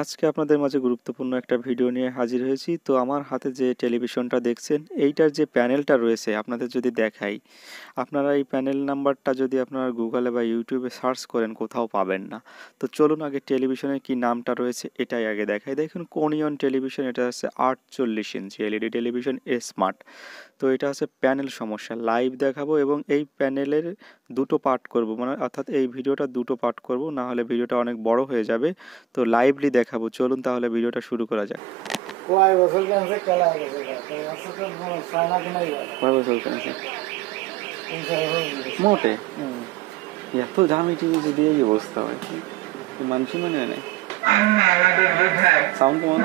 আজকে আপনাদের মাঝে গুরুত্বপূর্ণ একটা ভিডিও নিয়ে হাজির হয়েছি। তো আমার হাতে যে টেলিভিশনটা দেখছেন, এইটার যে প্যানেলটা রয়েছে আপনাদের যদি দেখাই, আপনারা এই প্যানেল নাম্বারটা যদি আপনারা গুগলে বা ইউটিউবে সার্চ করেন কোথাও পাবেন না। তো চলুন আগে টেলিভিশনের কি নামটা রয়েছে এটাই আগে দেখাই। দেখুন কোনিয়ন টেলিভিশন, এটা হচ্ছে 48 ইঞ্চি এলইডি টেলিভিশন স্মার্ট। তো এটা হচ্ছে প্যানেল সমস্যা, লাইভ দেখাবো এবং এই প্যানেলের দুটো পার্ট করব, মানে অর্থাৎ এই ভিডিওটা দুটো পার্ট করব, না হলে ভিডিওটা অনেক বড় হয়ে যাবে। তো লাইভলি দেখাবো, চলুন তাহলে ভিডিওটা শুরু করা যাক। কয় বছর কেন মোটে এত দামি টিভি যদি এই অবস্থা হয়, মানুষই মানে নেই। সাউন্ড কমান,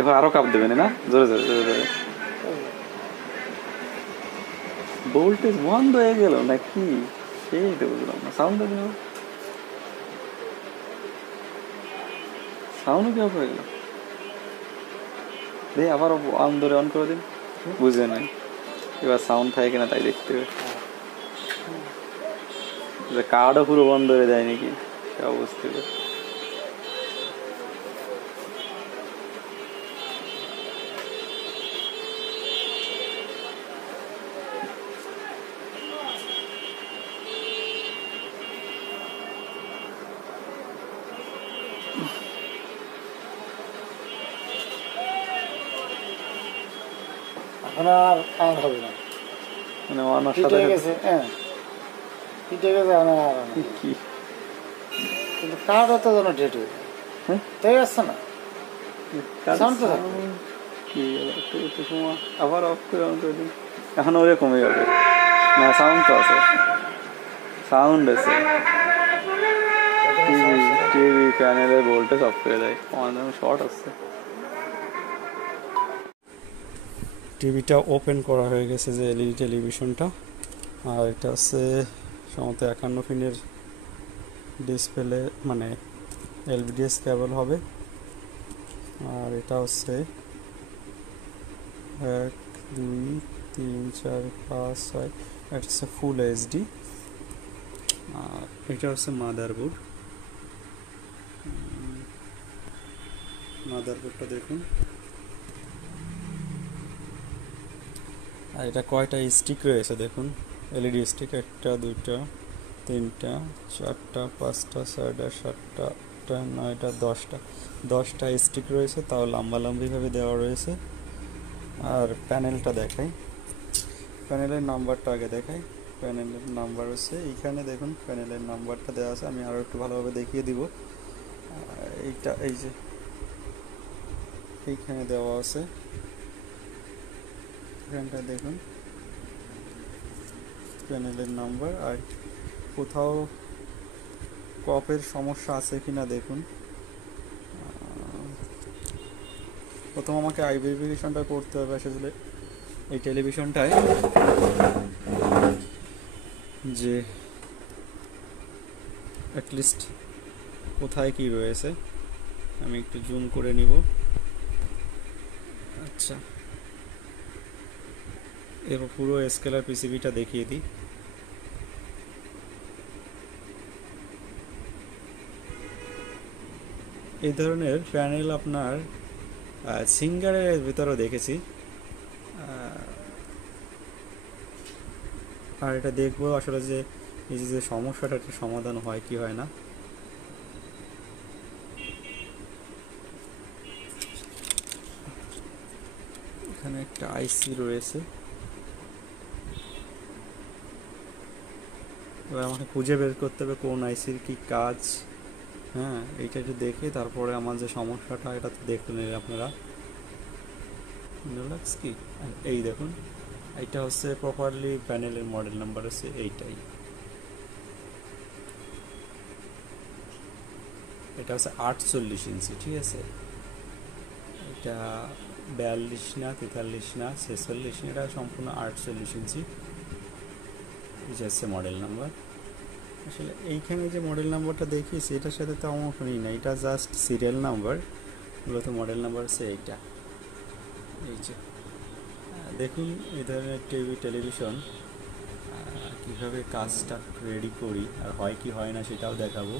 এবার আরো কাপ দেবেন না, জোরে জোরে জোরে জোরে। ভোল্টেজ বন্ধ হয়ে গেল নাকি সেইটা বুঝলাম না। সাউন্ডটা দিন, সাউন্ড কি অফ হয়ে গেল? দেখি আবার অন ধরে অন করে দিন, বুঝে নাই এবার সাউন্ড থাকে কিনা তাই দেখতে হবে। কার্ডও পুরো বন্ধ হয়ে যায় নাকি সে অবস্থা। এখন আর অন হবে না, মানে আমার হিট সাথে হয়ে গেছে। হ্যাঁ, হিট হয়ে গেছে, এখন আর কি কিন্তু কার্ডও তো যেন ডেট হয়ে যায়, হ্যাঁ তাই আসছে না। সাউন্ড তো থাকবে। কি একটু সময় আবার অফ করে অন করে দিন, এখন ওরে কমে যাবে না। সাউন্ড তো আছে, সাউন্ড আছে। টিভি প্যানেলের ভোল্টেজ অফ করে দেয়, আমার শর্ট আসছে। টিভিটা ওপেন করা হয়ে গেছে যে এলইডি টেলিভিশনটা, আর এটা হচ্ছে সম্ভবত 51 পিনের ডিসপ্লে, মানে এলভিডিএস কেবল হবে। আর এটা হচ্ছে 1 2 3 4 5 6, এটা হচ্ছে ফুল এইচডি। আর এটা হচ্ছে মাদারবোর্ড, মাদারবোর্ডটা দেখুন। আর এটা কয়টা স্টিক রয়েছে দেখুন, এলইডি স্টিক 1টা 2টা 3টা 4টা 5টা 6টা 7টা 8টা 9টা 10টা স্টিক রয়েছে, তাও লম্বালম্বিভাবে দেওয়া রয়েছে। আর প্যানেলটা দেখাই, প্যানেলের নাম্বারটা আগে দেখাই। প্যানেলের নাম্বার হচ্ছে এইখানে দেখুন, প্যানেলের নাম্বারটা দেওয়া আছে, আমি আরও একটু ভালোভাবে দেখিয়ে দিব। এইটা এই যে এইখানে দেওয়া আছে, এখানটা দেখুন প্যানেলের নাম্বার। আর কোথাও কপের সমস্যা আছে কিনা দেখুন। প্রথম আমাকে আই ভেরিফিকেশনটা করতে হবে আসলে এই টেলিভিশনটায়, যে অ্যাটলিস্ট কোথায় কি রয়েছে। আমি একটু জুম করে নিব। আচ্ছা, এবার পুরো স্কেলার পিসিবিটা দেখিয়ে দিই। এই ধরনের প্যানেল আপনার সিঙ্গারের ভিতরেও দেখেছি, আর এটা দেখবো আসলে যে এই যে সমস্যাটা একটা সমাধান হয় কি হয় না। এখানে একটা আইসি রয়েছে, এবার আমাকে খুঁজে বের করতে হবে কোন আইসির কি কাজ। হ্যাঁ, এইটা একটু দেখে তারপরে আমার যে সমস্যাটা এটা তো দেখে নিন আপনারা। কি এই দেখুন, এইটা হচ্ছে প্রপারলি প্যানেলের মডেল নাম্বার হচ্ছে এইটাই, এটা হচ্ছে 48 ইঞ্চি, ঠিক আছে। এটা 42 না 43 না 46 না, এটা সম্পূর্ণ 48 ইঞ্চি, এটা হচ্ছে মডেল নাম্বার। আসলে এইখানে যে মডেল নাম্বারটা দেখিয়েছি এটার সাথে তো আমার শুনি না, এটা জাস্ট সিরিয়াল নাম্বার, মূলত মডেল নাম্বার হচ্ছে এইটা। এই যে দেখুন, এই ধরনের টেলিভিশন কীভাবে কাজটা রেডি করি আর হয় কি হয় না সেটাও দেখাবো।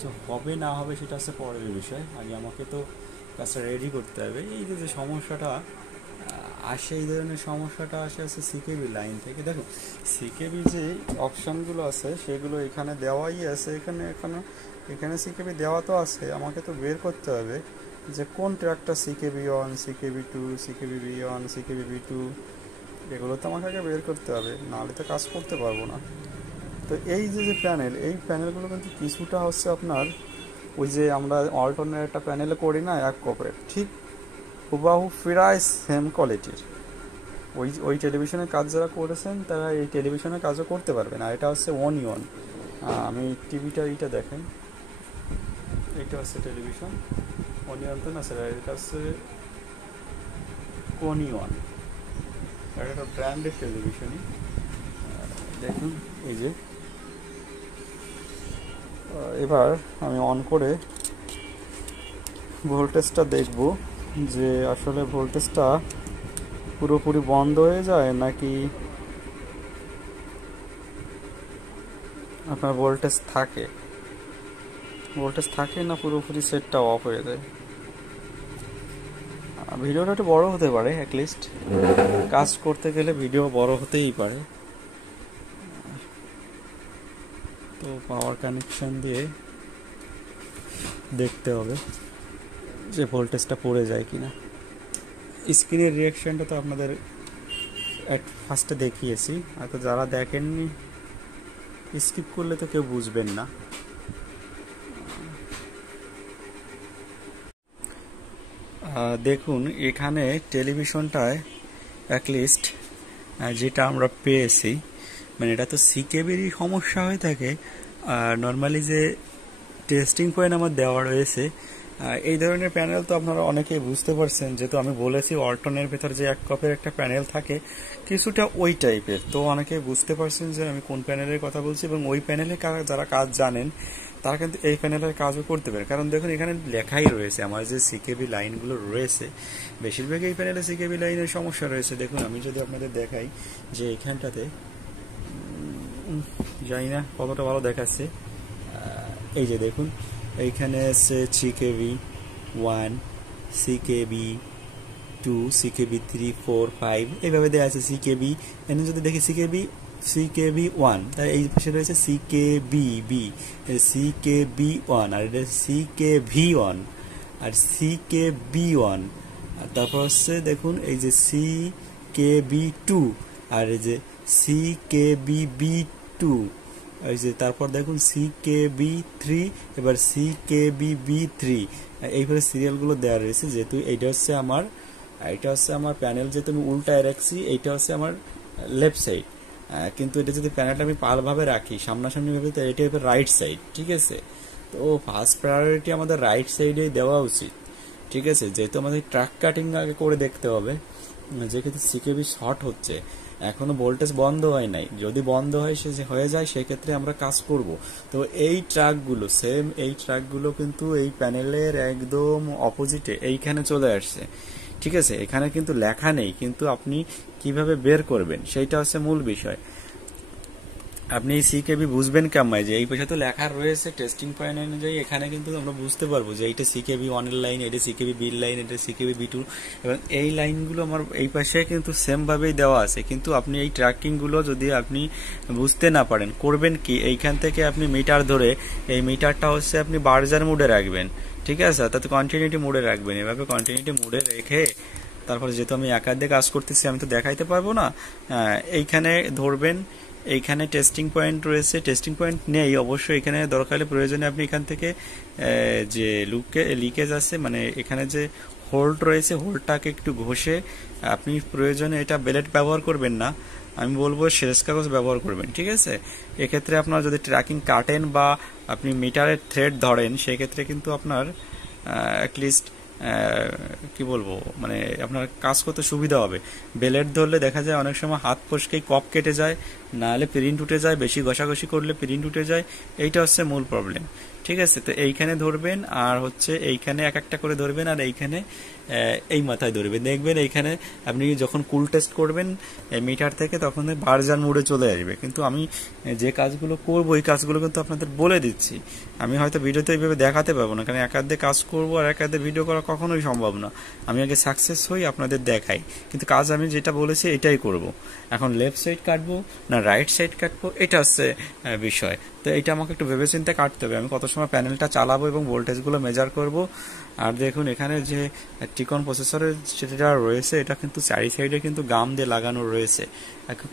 তো হবে না হবে সেটা হচ্ছে পরের বিষয়, আগে আমাকে তো কাজটা রেডি করতে হবে। এই যে সমস্যাটা আসে, এই ধরনের সমস্যাটা আসে হচ্ছে সিকেবি লাইন থেকে। দেখো সিকেবি যে অপশানগুলো আছে সেগুলো এখানে দেওয়াই আছে, এখানে সিকেবি দেওয়া তো আছে, আমাকে তো বের করতে হবে যে কোন ট্র্যাকটা CKB 1, CKB 2, CKB B1, CKB B2, এগুলো তো আমাকে আগে বের করতে হবে, নাহলে তো কাজ করতে পারবো না। তো এই যে প্যানেল, এই প্যানেলগুলো কিন্তু কিছুটা হচ্ছে আপনার ওই যে আমরা অল্টারনেট একটা প্যানেলে করি না এক কপের, ঠিক হুবাহু প্রায় সেম কোয়ালিটির। ওই টেলিভিশনের কাজ যারা করেছেন তারা এই টেলিভিশনের কাজও করতে পারবেন। আর এটা হচ্ছে ওনিয়ন, আমি টিভিটা এইটা দেখেন, এইটা হচ্ছে টেলিভিশন, ওনিয়ন তো না স্যার, এটা হচ্ছে কোনিয়ন, এটা একটা ব্র্যান্ডের টেলিভিশনই। দেখুন এই যে এবার আমি অন করে ভোল্টেজটা দেখব যে আসলে ভোল্টেজটা পুরোপুরি বন্ধ হয়ে যায় নাকি আপনার ভোল্টেজ থাকে না পুরোপুরি সেটটা অফ হয়ে যায়। ভিডিওটা একটু বড় হতে পারে, অ্যাটলিস্ট কাজ করতে গেলে ভিডিও বড় হতেই পারে। তো পাওয়ার কানেকশন দিয়ে দেখতে হবে যে ভোল্টেজটা পড়ে যায় কিনা। স্ক্রিনের রিয়াকশানটা তো আপনাদের ফার্স্টে দেখিয়েছি, হয়তো যারা দেখেননি স্কিপ করলে তো কেউ বুঝবেন না। দেখুন এখানে টেলিভিশনটায় অ্যাটলিস্ট যেটা আমরা পেয়েছি, মানে এটা তো সিকেবিরই সমস্যা হয়ে থাকে। নর্মালি যে টেস্টিং পয়েন্ট আমার দেওয়া রয়েছে, এই ধরনের প্যানেল তো আপনারা অনেকেই বুঝতে পারছেন, যেহেতু আমি বলেছি অল্টনের ভেতর যে এক কপের একটা প্যানেল থাকে কিছুটা ওই টাইপের, তো অনেকেই বুঝতে পারছেন যে আমি কোন প্যানেলের কথা বলছি। এবং ওই প্যানেলে যারা কাজ জানেন তারা কিন্তু এই প্যানেলের কাজও করতে পারে, কারণ দেখুন এখানে লেখাই রয়েছে আমার যে সিকেবি লাইনগুলো রয়েছে, বেশিরভাগ এই প্যানেলে সিকেবি লাইনের সমস্যা রয়েছে। দেখুন আমি যদি আপনাদের দেখাই যে এখানটাতে, জানি না কতটা ভালো দেখাচ্ছে, এই যে দেখুন এইখানে আছে সিকেবি 1, সিকেবি 2, সিকেবি 3, 4, 5 এইভাবে দেওয়া আছে সিকেবি। এখানে যদি দেখি সিকেবি 1, তাই এই পাশে রয়েছে সিকেবি 1, আর এটা সিকেভি 1 আর সিকেবি 1, আর তারপর হচ্ছে দেখুন এই যে সিকেবি 2 আর এই যে সিকেবি 2, এই যে তারপর দেখুন সিকেবি 3, এবার সিকেবি 3, এইভাবে সিরিয়ালগুলো দেওয়া রয়েছে। যেহেতু এটা হচ্ছে আমার প্যানেল, যেহেতু আমি উল্টায় রাখছি, এইটা হচ্ছে আমার লেফট সাইড, কিন্তু এটা যদি প্যানেলটা আমি পালভাবে রাখি সামনাসামনি ভাবে, তো এটা হবে রাইট সাইড। ঠিক আছে, তো ফার্স্ট প্রায়োরিটি আমাদের রাইট সাইডে দেওয়া উচিত। ঠিক আছে, যেহেতু আমাদের ট্র্যাক কাটিং আগে করে দেখতে হবে, যেক্ষেত্রে সিকেবি শর্ট হচ্ছে, এখনো ভোল্টেজ বন্ধ হয় নাই, যদি বন্ধ হয়ে যায় সেক্ষেত্রে আমরা কাজ করব। তো এই ট্র্যাকগুলো কিন্তু এই প্যানেলের একদম অপোজিটে এইখানে চলে আসছে। ঠিক আছে, এখানে কিন্তু লেখা নেই, কিন্তু আপনি কিভাবে বের করবেন সেইটা হচ্ছে মূল বিষয়। আপনি সিকেবি বুঝবেন কেমন, যে এই পাশে তো লেখা রয়েছে টেস্টিং পয়েন্ট অনুযায়ী, এখানে কিন্তু আমরা বুঝতে পারবো যে এইটা সিকেবি 1 এর লাইন, এটা সিকেবি বি লাইন, এটা সিকেবি B2, এবং এই লাইনগুলো আমার এই পাশে কিন্তু সেম ভাবেই দেওয়া আছে। কিন্তু আপনি এই ট্র্যাকিংগুলো যদি আপনি বুঝতে না পারেন, করবেন কি, এইখান থেকে আপনি মিটার ধরে, এই মিটারটা হচ্ছে আপনি বার্জার মোডে রাখবেন। ঠিক আছে, তাতে কন্টিনিউটি মোডে রাখবেন, এভাবে কন্টিনিউটি মোডে রেখে তারপর, যেহেতু আমি একা দিয়ে কাজ করতেছি আমি তো দেখাইতে পারবো না, এইখানে ধরবেন। এইখানে টেস্টিং পয়েন্ট রয়েছে, টেস্টিং পয়েন্ট নেই অবশ্যই, এখানে দরকার হলে প্রয়োজনে আপনি এখান থেকে যে লিকেজ আছে, মানে এখানে যে হোল্ড রয়েছে, হোল্ডটাকে একটু ঘষে আপনি প্রয়োজনে, এটা বেলেট ব্যবহার করবেন না, আমি বলবো শেষ কাগজ ব্যবহার করবেন। ঠিক আছে, এক্ষেত্রে আপনার যদি ট্র্যাকিং কাটেন বা আপনি মিটারের থ্রেড ধরেন, সেক্ষেত্রে কিন্তু আপনার অ্যাটলিস্ট কি বলবো, মানে আপনার কাজ করতে সুবিধা হবে। বেলেট ধরলে দেখা যায় অনেক সময় হাত ফসকেই কপ কেটে যায়, নাহলে প্রিন্ট উঠে যায়, বেশি ঘষাঘষি করলে প্রিন্ট উঠে যায়, এইটা হচ্ছে মূল প্রবলেম। ঠিক আছে। তো এইখানে ধরবেন আর হচ্ছে এইখানে এক একটা করে ধরবেন আর এইখানে এই মাথায় ধরবেন, দেখবেন এইখানে আপনি যখন কুল টেস্ট করবেন মিটার থেকে তখন ভার্জান মোডে চলে আসবে। কিন্তু আমি যে কাজগুলো করবো এই কাজগুলো কিন্তু আপনাদের বলে দিচ্ছি, আমি হয়তো ভিডিওতে এইভাবে দেখাতে পারবো না, কারণ একাধে কাজ করবো আর একাধে ভিডিও করা কখনোই সম্ভব না। আমি আগে সাকসেস হই, আপনাদের দেখাই, কিন্তু কাজ আমি যেটা বলেছি এটাই করব। এখন লেফট সাইড কাটবো না রাইট সাইড কাটবো এটা হচ্ছে বিষয়। তো এটা আমাকে একটু ভেবেচিন্তে কাটতে হবে, আমি কত সময় প্যানেলটা চালাবো এবং ভোল্টেজগুলো মেজার করব। আর দেখুন এখানে যে টিকন প্রসেসরের যেটা রয়েছে এটা কিন্তু চারি সাইডে কিন্তু গাম দিয়ে লাগানো রয়েছে,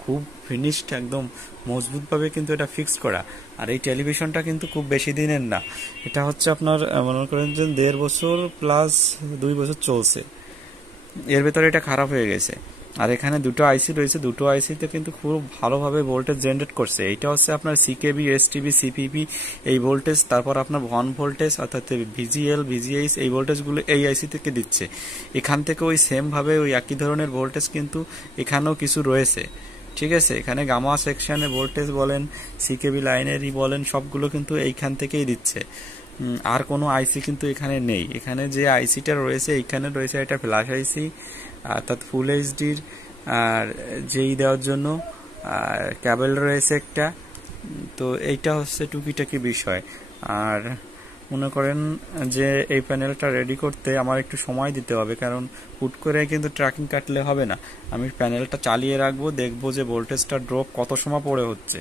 খুব ফিনিশড একদম মজবুতভাবে কিন্তু এটা ফিক্স করা। আর এই টেলিভিশনটা কিন্তু খুব বেশি দিনের না, এটা হচ্ছে আপনার মনে করেন যে 1.5 বছর প্লাস 2 বছর চলছে, এর ভেতরে এটা খারাপ হয়ে গেছে। আর এখানে দুটো আইসি রয়েছে, দুটো আইসিতে কিন্তু খুব ভালোভাবে ভোল্টেজ জেনারেট করছে। এইটা হচ্ছে আপনার সিকেবি, এসটিবি, সিপিপি এই ভোল্টেজ, তারপর আপনার ভন ভোল্টেজ অর্থাৎ ভিজিএল, ভিজিএইচ এই ভোল্টেজগুলো এই আইসি থেকে দিচ্ছে। এখান থেকে ওই সেম ভাবে ওই একই ধরনের ভোল্টেজ কিন্তু এখানেও কিছু রয়েছে, ঠিক আছে। এখানে গামা সেকশনে ভোল্টেজ বলেন, সিকেবি লাইনেরই বলেন, সবগুলো কিন্তু এইখান থেকেই দিচ্ছে। আর কোনো আইসি কিন্তু এখানে নেই। এখানে যে আইসিটা রয়েছে এইখানে রয়েছে এটা ফ্ল্যাশ আইসি অর্থাৎ ফুল এইচডির আর যেই দেওয়ার জন্য ক্যাবেল রয়েছে একটা। তো এইটা হচ্ছে টুকিটাকি বিষয়। আর মনে করেন যে এই প্যানেলটা রেডি করতে আমার একটু সময় দিতে হবে, কারণ হুট করে কিন্তু ট্র্যাকিং কাটলে হবে না। আমি প্যানেলটা চালিয়ে রাখবো, দেখবো যে ভোল্টেজটা ড্রপ কত সময় পড়ে হচ্ছে,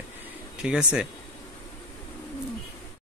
ঠিক আছে।